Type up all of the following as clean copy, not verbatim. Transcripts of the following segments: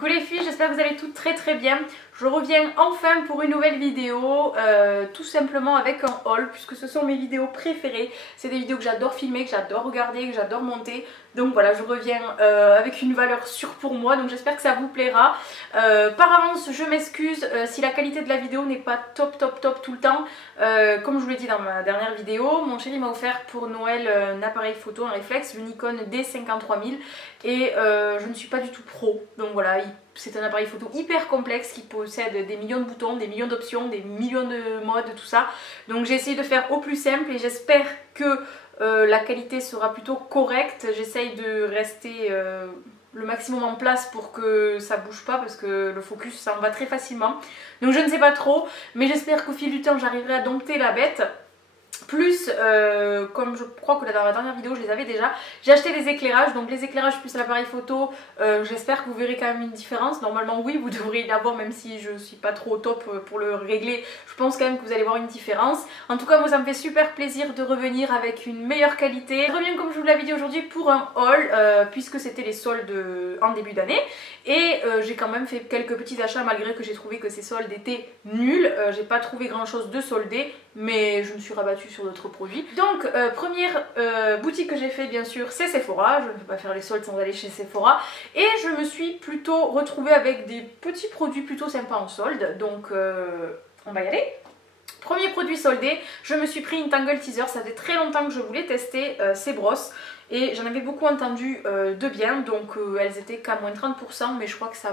Coucou les filles, j'espère que vous allez toutes très bien. Je reviens enfin pour une nouvelle vidéo, tout simplement avec un haul, puisque ce sont mes vidéos préférées. C'est des vidéos que j'adore filmer, que j'adore regarder, que j'adore monter. Donc voilà, je reviens avec une valeur sûre pour moi, donc j'espère que ça vous plaira. Par avance, je m'excuse si la qualité de la vidéo n'est pas top tout le temps. Comme je vous l'ai dit dans ma dernière vidéo, mon chéri m'a offert pour Noël un appareil photo, un réflexe, le Nikon D53000. Et je ne suis pas du tout pro, donc voilà, c'est un appareil photo hyper complexe qui possède des millions de boutons, des millions d'options, des millions de modes, tout ça. Donc j'ai essayé de faire au plus simple et j'espère que la qualité sera plutôt correcte. J'essaye de rester le maximum en place pour que ça bouge pas parce que le focus ça en va très facilement. Donc je ne sais pas trop, mais j'espère qu'au fil du temps j'arriverai à dompter la bête. Plus, comme je crois que dans la dernière vidéo je les avais déjà, j'ai acheté des éclairages, donc les éclairages plus l'appareil photo, j'espère que vous verrez quand même une différence. Normalement oui, vous devriez l'avoir même si je suis pas trop au top pour le régler, je pense quand même que vous allez voir une différence. En tout cas moi ça me fait super plaisir de revenir avec une meilleure qualité. Je reviens comme je vous l'avais dit aujourd'hui pour un haul, puisque c'était les soldes en début d'année. Et j'ai quand même fait quelques petits achats malgré que j'ai trouvé que ces soldes étaient nuls. J'ai pas trouvé grand chose de soldé, mais je me suis rabattue sur d'autres produits. Donc première boutique que j'ai fait bien sûr c'est Sephora. Je ne peux pas faire les soldes sans aller chez Sephora. Et je me suis plutôt retrouvée avec des petits produits plutôt sympas en solde. Donc on va y aller. Premier produit soldé, je me suis pris une Tangle Teezer. Ça fait très longtemps que je voulais tester ces brosses. Et j'en avais beaucoup entendu de bien, donc elles étaient qu'à moins 30%, mais je crois que ça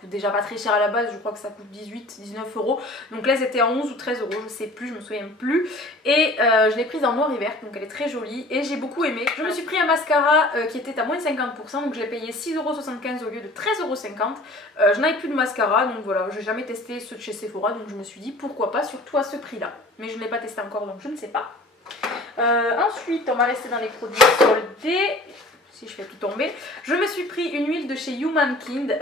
coûte déjà pas très cher à la base, je crois que ça coûte 18-19 euros. Donc là elles étaient à 11 ou 13 euros, je sais plus, je me souviens plus. Et je l'ai prise en noir et vert, donc elle est très jolie et j'ai beaucoup aimé. Je me suis pris un mascara qui était à moins 50%, donc je l'ai payé 6,75 € au lieu de 13,50 €. Je n'avais plus de mascara, donc voilà, j'ai jamais testé ceux de chez Sephora, donc je me suis dit pourquoi pas, surtout à ce prix là. Mais je ne l'ai pas testé encore, donc je ne sais pas. Ensuite on va rester dans les produits soldés. Si je fais tout tomber, je me suis pris une huile de chez Humankind.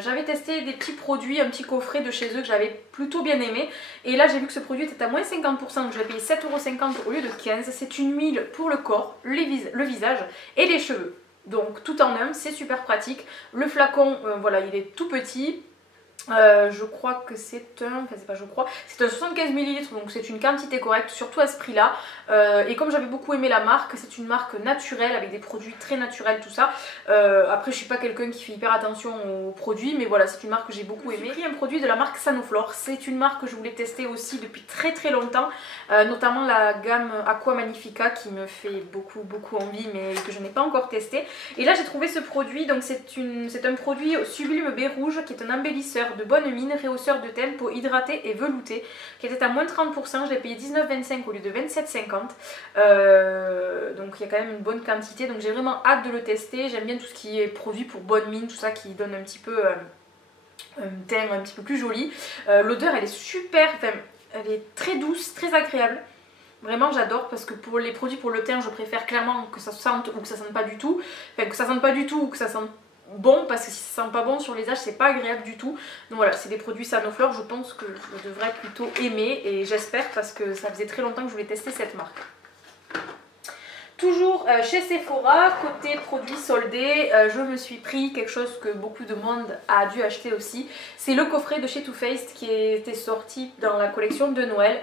J'avais testé des petits produits, un petit coffret de chez eux que j'avais plutôt bien aimé. Et là j'ai vu que ce produit était à moins 50%, donc je l'ai payé 7,50 € au lieu de 15 €. C'est une huile pour le corps, le visage et les cheveux. Donc tout en un, c'est super pratique. Le flacon, voilà, il est tout petit. Je crois que c'est un, enfin c'est pas je crois, c'est un 75 ml, donc c'est une quantité correcte, surtout à ce prix là. Et comme j'avais beaucoup aimé la marque, c'est une marque naturelle avec des produits très naturels, tout ça. Après je suis pas quelqu'un qui fait hyper attention aux produits, mais voilà, c'est une marque que j'ai beaucoup aimé. J'ai pris un produit de la marque Sanoflore, c'est une marque que je voulais tester aussi depuis très longtemps, notamment la gamme Aqua Magnifica qui me fait beaucoup envie mais que je n'ai pas encore testé. Et là j'ai trouvé ce produit, donc c'est un produit Sublime Baie Rouge qui est un embellisseur de bonne mine, réhausseur de teint, peau hydratée et veloutée, qui était à moins 30%, je l'ai payé 19,25 € au lieu de 27,50 €. Donc il y a quand même une bonne quantité, donc j'ai vraiment hâte de le tester. J'aime bien tout ce qui est produit pour bonne mine, tout ça qui donne un petit peu un teint un petit peu plus joli. L'odeur elle est super, enfin, elle est très douce, très agréable. Vraiment j'adore parce que pour les produits pour le teint je préfère clairement que ça sente ou que ça sente pas du tout. Enfin que ça sente pas du tout ou que ça sente bon, parce que si ça sent pas bon sur le visage c'est pas agréable du tout. Donc voilà, c'est des produits Sanoflore, je pense que je devrais plutôt aimer et j'espère parce que ça faisait très longtemps que je voulais tester cette marque. Toujours chez Sephora, côté produits soldés, je me suis pris quelque chose que beaucoup de monde a dû acheter aussi. C'est le coffret de chez Too Faced qui était sorti dans la collection de Noël,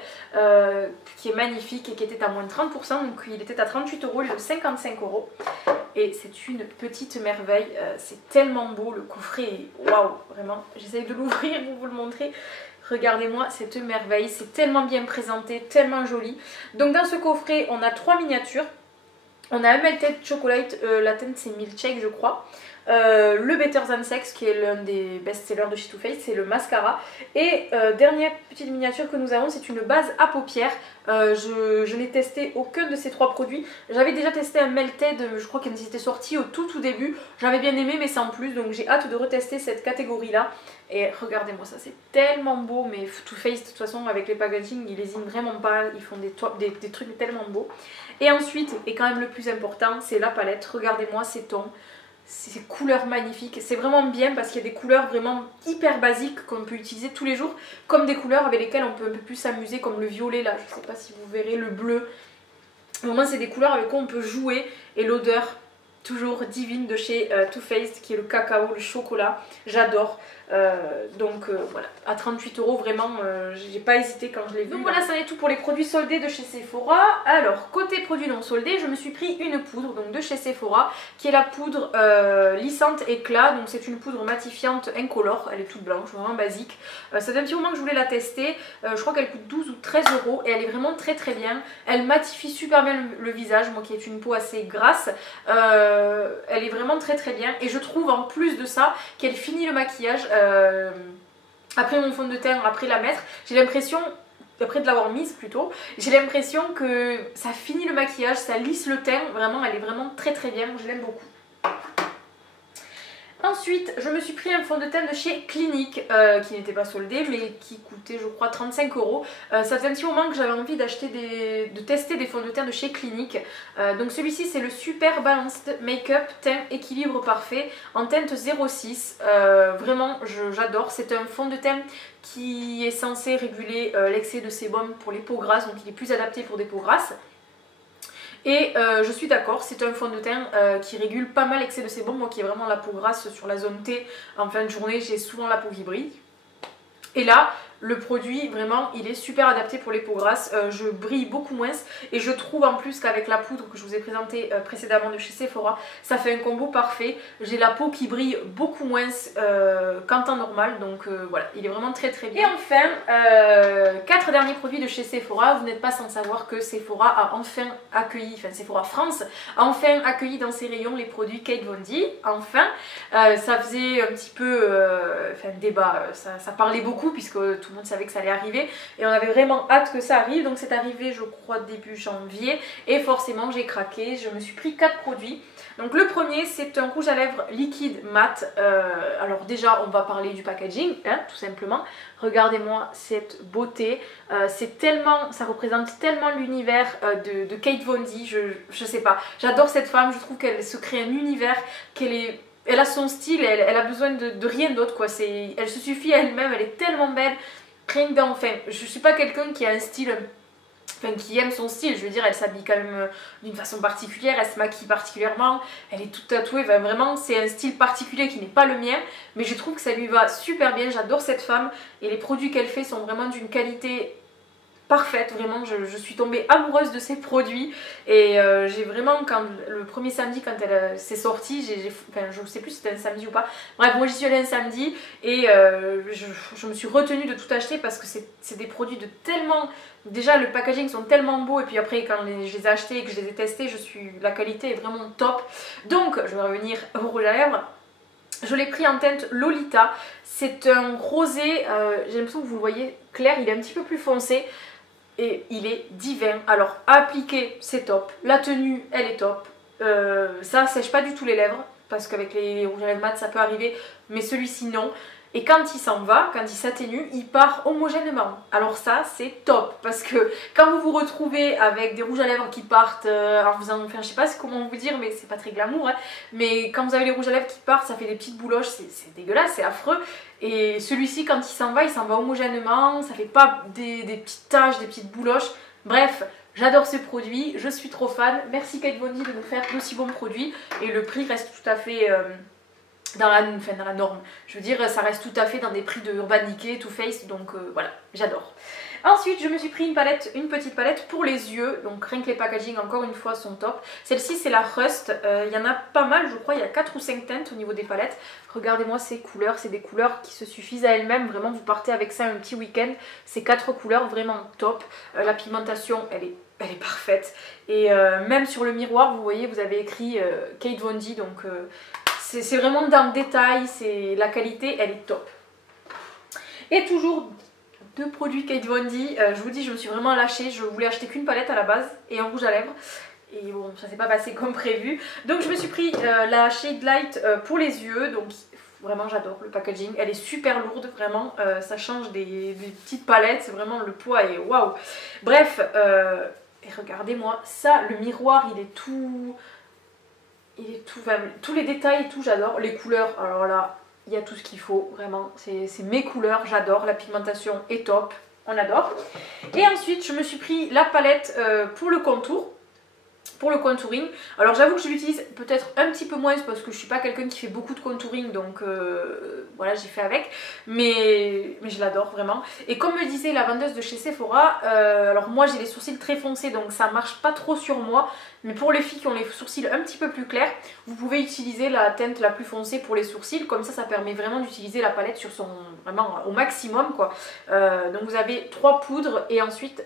qui est magnifique et qui était à moins de 30%, donc il était à 38 € au lieu de 55 €. Et c'est une petite merveille, c'est tellement beau, le coffret, waouh, vraiment, j'essaye de l'ouvrir pour vous le montrer. Regardez-moi cette merveille, c'est tellement bien présenté, tellement joli. Donc dans ce coffret, on a 3 miniatures. On a un Melted Chocolate, la teinte c'est Milkshake je crois. Le Better Than Sex qui est l'un des best-sellers de chez Too Faced, c'est le mascara. Et dernière petite miniature que nous avons, c'est une base à paupières. Je n'ai testé aucun de ces 3 produits. J'avais déjà testé un Melted, je crois qu'il était sorti au tout début. J'avais bien aimé mais sans plus, donc j'ai hâte de retester cette catégorie là. Et regardez-moi ça, c'est tellement beau, mais Too Faced de toute façon avec les packaging ils lésinent vraiment pas, ils font des trucs tellement beaux. Et ensuite, et quand même le plus important, c'est la palette. Regardez-moi ces tons, ces couleurs magnifiques. C'est vraiment bien parce qu'il y a des couleurs vraiment hyper basiques qu'on peut utiliser tous les jours, comme des couleurs avec lesquelles on peut un peu plus s'amuser, comme le violet là, je sais pas si vous verrez, le bleu. Au moins c'est des couleurs avec quoi on peut jouer et l'odeur. toujours divine de chez Too Faced, qui est le cacao, le chocolat, j'adore. Voilà, à 38 € vraiment, j'ai pas hésité quand je l'ai vu. Donc voilà, ça en est tout pour les produits soldés de chez Sephora. Alors côté produits non soldés, je me suis pris une poudre donc de chez Sephora, qui est la poudre lissante éclat. Donc c'est une poudre matifiante incolore, elle est toute blanche, vraiment basique. Ça fait un petit moment que je voulais la tester, je crois qu'elle coûte 12 ou 13 € et elle est vraiment très très bien. Elle matifie super bien le visage, moi qui ai une peau assez grasse, elle est vraiment très très bien. Et je trouve en plus de ça qu'elle finit le maquillage. Après mon fond de teint, après la mettre, j'ai l'impression, après de l'avoir mise plutôt, j'ai l'impression que ça finit le maquillage, ça lisse le teint, vraiment elle est vraiment très très bien, je l'aime beaucoup. Ensuite, je me suis pris un fond de teint de chez Clinique qui n'était pas soldé mais qui coûtait je crois 35 €. Ça faisait un petit moment que j'avais envie de tester des fonds de teint de chez Clinique. Donc celui-ci c'est le Super Balanced Make-up Teint Équilibre Parfait en teinte 06. Vraiment j'adore, c'est un fond de teint qui est censé réguler l'excès de sébum pour les peaux grasses, donc il est plus adapté pour des peaux grasses. Et je suis d'accord, c'est un fond de teint qui régule pas mal l'excès de sébum. Moi qui ai vraiment la peau grasse sur la zone T, en fin de journée j'ai souvent la peau qui brille. Et là, le produit, vraiment, il est super adapté pour les peaux grasses. Je brille beaucoup moins et je trouve en plus qu'avec la poudre que je vous ai présentée précédemment de chez Sephora, ça fait un combo parfait. J'ai la peau qui brille beaucoup moins qu'en temps normal, donc voilà, il est vraiment très très bien. Et enfin, 4 derniers produits de chez Sephora. Vous n'êtes pas sans savoir que Sephora a enfin accueilli, enfin Sephora France a enfin accueilli dans ses rayons les produits Kate Von D. Enfin, ça faisait un petit peu débat, ça parlait beaucoup puisque tout le monde savait que ça allait arriver et on avait vraiment hâte que ça arrive. Donc c'est arrivé je crois début janvier et forcément j'ai craqué, je me suis pris 4 produits. Donc le premier c'est un rouge à lèvres liquide mat. Alors déjà on va parler du packaging hein, tout simplement. Regardez-moi cette beauté, c'est tellement, ça représente tellement l'univers de Kate Von D. Je sais pas, j'adore cette femme, je trouve qu'elle se crée un univers, elle a son style, elle a besoin de rien d'autre quoi. Elle se suffit à elle-même, elle est tellement belle. Rien que enfin, je suis pas quelqu'un qui a un style, enfin qui aime son style, je veux dire elle s'habille quand même d'une façon particulière, elle se maquille particulièrement, elle est toute tatouée, enfin, vraiment c'est un style particulier qui n'est pas le mien, mais je trouve que ça lui va super bien, j'adore cette femme et les produits qu'elle fait sont vraiment d'une qualité parfaite, vraiment je suis tombée amoureuse de ces produits et j'ai vraiment, quand le premier samedi quand elle s'est sortie, enfin je sais plus si c'était un samedi ou pas, bref moi j'y suis allée un samedi et je me suis retenue de tout acheter parce que c'est des produits de tellement, déjà le packaging sont tellement beaux et puis après quand je les ai achetés et que je les ai testés, la qualité est vraiment top. Donc je vais revenir au rouge à lèvres. Je l'ai pris en teinte Lolita, c'est un rosé, j'ai l'impression que vous le voyez clair, il est un petit peu plus foncé. Et il est divin. Alors appliquer c'est top, la tenue elle est top, ça sèche pas du tout les lèvres parce qu'avec les rouges à lèvres mat ça peut arriver, mais celui-ci non. Et quand il s'en va, quand il s'atténue, il part homogènement. Alors ça c'est top parce que quand vous vous retrouvez avec des rouges à lèvres qui partent en faisant, enfin je sais pas comment vous dire mais c'est pas très glamour hein, mais quand vous avez les rouges à lèvres qui partent ça fait des petites bouloches, c'est dégueulasse, c'est affreux. Et celui-ci quand il s'en va homogènement, ça fait pas des petites taches, des petites bouloches, bref. J'adore ce produit, je suis trop fan. Merci Kate Von D de nous faire d'aussi bons produits et le prix reste tout à fait dans la norme. Je veux dire, ça reste tout à fait dans des prix de Urban Decay, Too Faced, donc voilà, j'adore. Ensuite, je me suis pris une petite palette pour les yeux, donc rien que les packaging encore une fois sont top. Celle-ci c'est la Rust, il y en a pas mal, je crois, il y a 4 ou 5 teintes au niveau des palettes. Regardez-moi ces couleurs, c'est des couleurs qui se suffisent à elles-mêmes, vraiment vous partez avec ça un petit week-end. Ces 4 couleurs vraiment top, la pigmentation elle est parfaite. Et même sur le miroir, vous voyez, vous avez écrit Kate Von D, donc c'est vraiment dans le détail, la qualité elle est top. Et toujours 2 produits Kate Von D, je vous dis je me suis vraiment lâchée, je voulais acheter qu'une palette à la base et un rouge à lèvres. Et bon ça s'est pas passé comme prévu. Donc je me suis pris la Shade Light pour les yeux, donc vraiment j'adore le packaging, elle est super lourde vraiment, ça change des petites palettes, c'est vraiment le poids est waouh. Bref, et regardez-moi ça, le miroir il est tout... enfin, tous les détails et tout, j'adore. Les couleurs, alors là, il y a tout ce qu'il faut, vraiment. C'est mes couleurs, j'adore. La pigmentation est top, on adore. Et ensuite, je me suis pris la palette pour le contour, pour le contouring. Alors j'avoue que je l'utilise peut-être un petit peu moins parce que je suis pas quelqu'un qui fait beaucoup de contouring, donc voilà, j'ai fait avec, mais je l'adore vraiment. Et comme me disait la vendeuse de chez Sephora, alors moi j'ai les sourcils très foncés donc ça marche pas trop sur moi, mais pour les filles qui ont les sourcils un petit peu plus clairs, vous pouvez utiliser la teinte la plus foncée pour les sourcils, comme ça permet vraiment d'utiliser la palette sur son, vraiment au maximum quoi. Donc vous avez 3 poudres et ensuite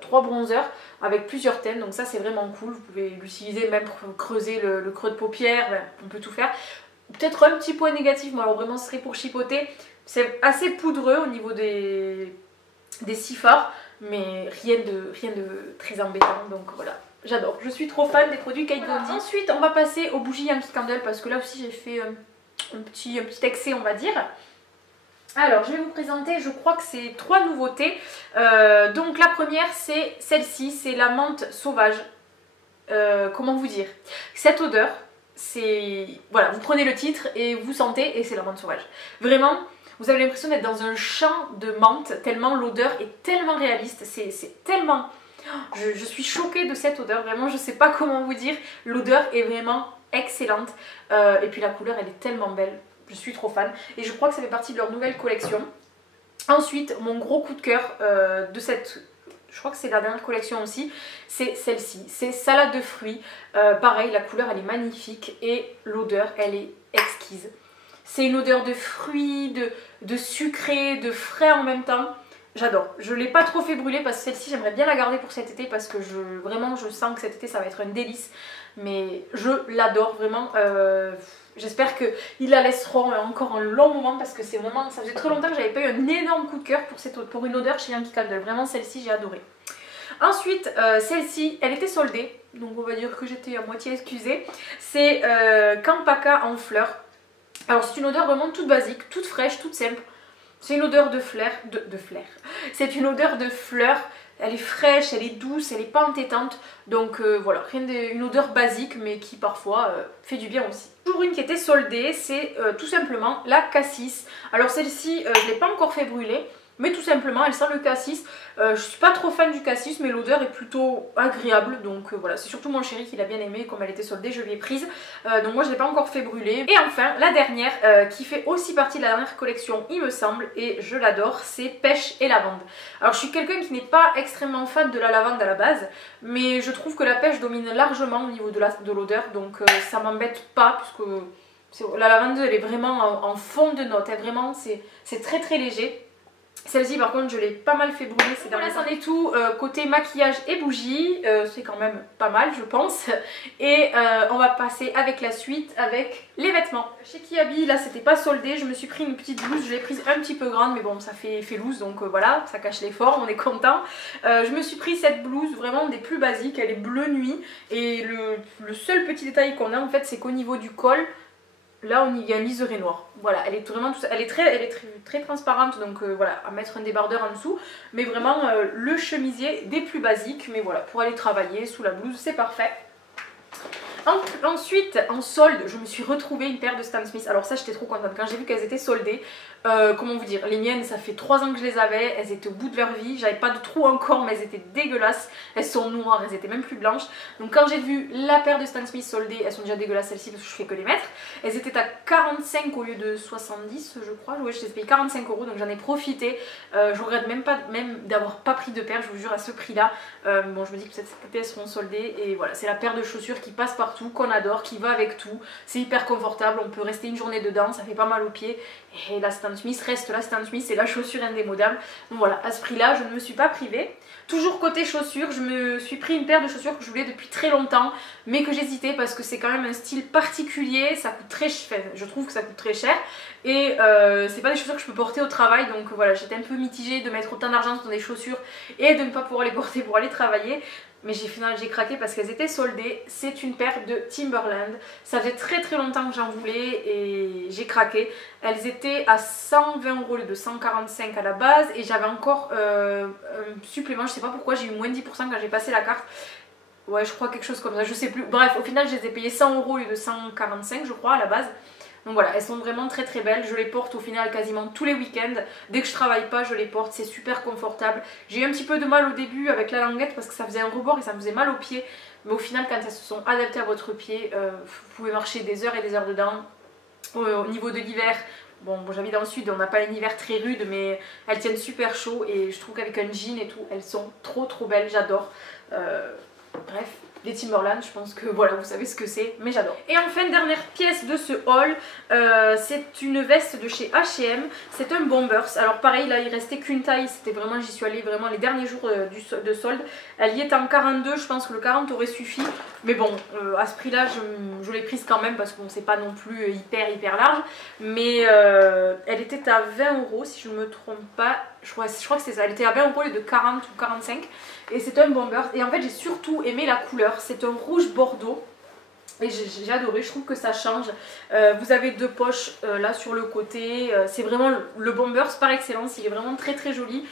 3 bronzers avec plusieurs teintes, donc ça c'est vraiment cool, vous pouvez l'utiliser même pour creuser le creux de paupière, on peut tout faire. Peut-être un petit point négatif, mais alors vraiment ce serait pour chipoter, c'est assez poudreux au niveau des siphars, mais rien de très embêtant, donc voilà. J'adore, je suis trop fan des produits Kate Von D. Ensuite on va passer aux bougies Yankee Candle parce que là aussi j'ai fait un petit excès on va dire. Alors je vais vous présenter, je crois que c'est 3 nouveautés. Donc la première c'est celle-ci, c'est la menthe sauvage. Comment vous dire? Cette odeur, c'est... Voilà, vous prenez le titre et vous sentez et c'est la menthe sauvage. Vraiment, vous avez l'impression d'être dans un champ de menthe tellement l'odeur est tellement réaliste, c'est tellement... Je suis choquée de cette odeur, vraiment je sais pas comment vous dire. L'odeur est vraiment excellente et puis la couleur elle est tellement belle. Je suis trop fan et je crois que ça fait partie de leur nouvelle collection. Ensuite, mon gros coup de cœur de cette, je crois que c'est la dernière collection aussi, c'est celle-ci. C'est salade de fruits. Pareil, la couleur elle est magnifique et l'odeur elle est exquise. C'est une odeur de fruits, de sucré, de frais en même temps. J'adore. Je ne l'ai pas trop fait brûler parce que celle-ci j'aimerais bien la garder pour cet été parce que vraiment je sens que cet été ça va être un délice. Mais je l'adore vraiment. J'espère qu'ils la laisseront encore un long moment parce que c'est vraiment, ça faisait très longtemps que j'avais pas eu un énorme coup de cœur pour une odeur chez Yankee Candle. Vraiment celle-ci j'ai adoré. Ensuite celle-ci elle était soldée donc on va dire que j'étais à moitié excusée. C'est Campaka en fleurs. Alors c'est une odeur vraiment toute basique, toute fraîche, toute simple. C'est une odeur de flair, c'est une odeur de fleurs, elle est fraîche, elle est douce, elle n'est pas entêtante. Donc voilà, une odeur basique mais qui parfois fait du bien aussi. Toujours une qui était soldée, c'est tout simplement la cassis. Alors celle-ci, je ne l'ai pas encore fait brûler. Mais tout simplement, elle sent le cassis. Je suis pas trop fan du cassis, mais l'odeur est plutôt agréable. Donc voilà, c'est surtout mon chéri qui l'a bien aimé. Comme elle était soldée, je l'ai prise. Donc moi, je l'ai pas encore fait brûler. Et enfin, la dernière, qui fait aussi partie de la dernière collection, il me semble, et je l'adore, c'est pêche et lavande. Alors je suis quelqu'un qui n'est pas extrêmement fan de la lavande à la base, mais je trouve que la pêche domine largement au niveau de l'odeur. Donc ça m'embête pas, puisque la lavande, elle est vraiment en fond de note. Vraiment, c'est très très léger. Celle-ci par contre je l'ai pas mal fait brûler ces derniers temps. Voilà, c'en est tout côté maquillage et bougies, c'est quand même pas mal je pense. Et on va passer avec la suite, avec les vêtements. Chez Kiabi là c'était pas soldé, je me suis pris une petite blouse, je l'ai prise un petit peu grande mais bon ça fait loose donc voilà, ça cache l'effort, on est content. Je me suis pris cette blouse vraiment des plus basiques, elle est bleu nuit et le seul petit détail qu'on a en fait c'est qu'au niveau du col, là il y a un liseré noir. Voilà, elle est vraiment elle est très transparente donc voilà, à mettre un débardeur en dessous. Mais vraiment le chemisier des plus basiques. Mais voilà, pour aller travailler sous la blouse, c'est parfait. Ensuite, en solde, je me suis retrouvée une paire de Stan Smith. Alors ça, j'étais trop contente quand j'ai vu qu'elles étaient soldées. Comment vous dire, les miennes, ça fait 3 ans que je les avais. Elles étaient au bout de leur vie. J'avais pas de trou encore, mais elles étaient dégueulasses. Elles sont noires, elles étaient même plus blanches. Donc quand j'ai vu la paire de Stan Smith soldées, elles sont déjà dégueulasses celles-ci parce que je fais que les mettre. Elles étaient à 45 au lieu de 70, je crois. Ouais, je les ai payé 45 €, donc j'en ai profité. Je regrette même d'avoir pas pris de paire, je vous jure, à ce prix-là. Bon, je me dis que peut-être ces paires seront soldées. Et voilà, c'est la paire de chaussures qui passe partout, qu'on adore, qui va avec tout. C'est hyper confortable, on peut rester une journée dedans, ça fait pas mal aux pieds. Et la Stan Smith reste la Stan Smith, c'est la chaussure indémodable. Donc voilà, à ce prix-là, je ne me suis pas privée. Toujours côté chaussures, je me suis pris une paire de chaussures que je voulais depuis très longtemps, mais que j'hésitais parce que c'est quand même un style particulier, ça coûte très cher, je trouve que ça coûte très cher. Et c'est pas des chaussures que je peux porter au travail, donc voilà, j'étais un peu mitigée de mettre autant d'argent dans des chaussures et de ne pas pouvoir les porter pour aller travailler. Mais j'ai craqué parce qu'elles étaient soldées. C'est une paire de Timberland. Ça faisait très longtemps que j'en voulais et j'ai craqué. Elles étaient à 120 € au lieu de 145 à la base. Et j'avais encore un supplément. Je sais pas pourquoi, j'ai eu moins 10% quand j'ai passé la carte. Ouais, je crois quelque chose comme ça, je sais plus. Bref, au final, je les ai payées 100 € au lieu de 145, je crois, à la base. Donc voilà, elles sont vraiment très très belles. Je les porte au final quasiment tous les week-ends. Dès que je travaille pas, je les porte. C'est super confortable. J'ai eu un petit peu de mal au début avec la languette parce que ça faisait un rebord et ça me faisait mal aux pieds. Mais au final, quand elles se sont adaptées à votre pied, vous pouvez marcher des heures et des heures dedans. Au niveau de l'hiver, bon j'habite dans le sud, on n'a pas un hiver très rude, mais elles tiennent super chaud et je trouve qu'avec un jean et tout, elles sont trop trop belles, j'adore. Bref, les Timberland, je pense que voilà, vous savez ce que c'est, mais j'adore. Et enfin, dernière pièce de ce haul, c'est une veste de chez H&M, c'est un Bombers. Alors pareil, là il restait qu'une taille, c'était vraiment, j'y suis allée vraiment les derniers jours de solde. Elle y est en 42, je pense que le 40 aurait suffi, mais bon, à ce prix là, je l'ai prise quand même parce que bon, c'est pas non plus hyper large, mais elle était à 20 € si je ne me trompe pas. Je crois que c'est ça, elle était à 20 € au lieu de 40 ou 45 et c'est un Bombers et en fait j'ai surtout aimé la couleur, c'est un rouge bordeaux et j'ai adoré, je trouve que ça change. Vous avez deux poches là sur le côté, c'est vraiment le Bombers par excellence, il est vraiment très très joli.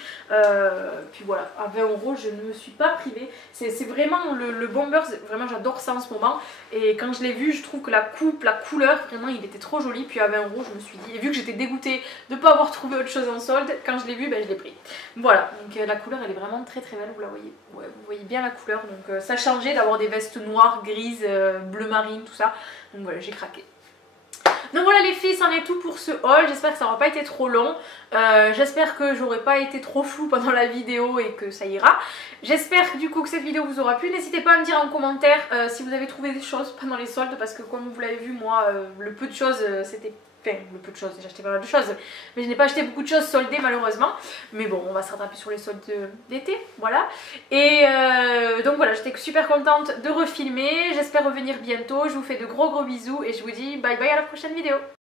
Puis voilà, à 20 € je ne me suis pas privée, c'est vraiment le Bombers, vraiment j'adore ça en ce moment. Et quand je l'ai vu, je trouve que la coupe, la couleur, vraiment il était trop joli. Puis à 20 € je me suis dit, et vu que j'étais dégoûtée de ne pas avoir trouvé autre chose en solde, quand je l'ai vu, ben, je l'ai pris. Voilà, donc la couleur elle est vraiment très très belle, vous la voyez, ouais, vous voyez bien la couleur. Donc ça changeait d'avoir des vestes noires, grises, bleu marine, tout ça. Donc voilà, j'ai craqué. Donc voilà les filles, c'en est tout pour ce haul, j'espère que ça n'aura pas été trop long, j'espère que j'aurai pas été trop floue pendant la vidéo et que ça ira. J'espère du coup que cette vidéo vous aura plu, n'hésitez pas à me dire en commentaire si vous avez trouvé des choses pendant les soldes parce que comme vous l'avez vu moi, le peu de choses c'était... Enfin, le peu de choses, j'ai acheté pas mal de choses, mais je n'ai pas acheté beaucoup de choses soldées malheureusement. Mais bon, on va se rattraper sur les soldes d'été, voilà. Et donc voilà, j'étais super contente de refilmer, j'espère revenir bientôt. Je vous fais de gros bisous et je vous dis bye bye à la prochaine vidéo.